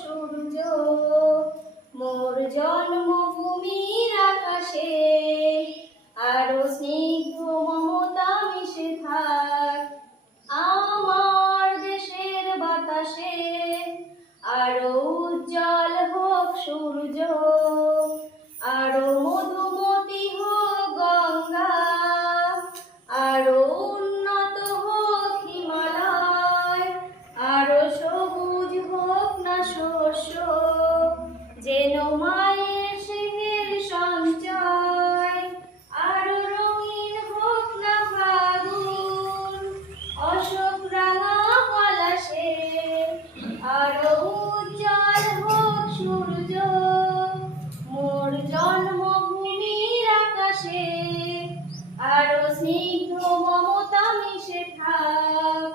সূর্য, মোর জন্মভূমির আকাশে আরো স্নিগ্ধ মমতা মিশে থাক। আমার দেশের বাতাসে আরো উজ্জ্বল হোক সূর্য, আরো মধুমতি হোক গঙ্গা, আরো উন্নত হোক হিমালয়, আরো সবুজ হোক না শস্য, যেন মায়ের স্নেহের সঞ্চয়। আরো রঙিন হোক না ফাগুন অশোক রাঙা পলাশে, আরো উজ্জ্বল হোক সূর্য, মোর জন্মভূমির আকাশে আরো স্নিগ্ধ মমতা মিশে থাক।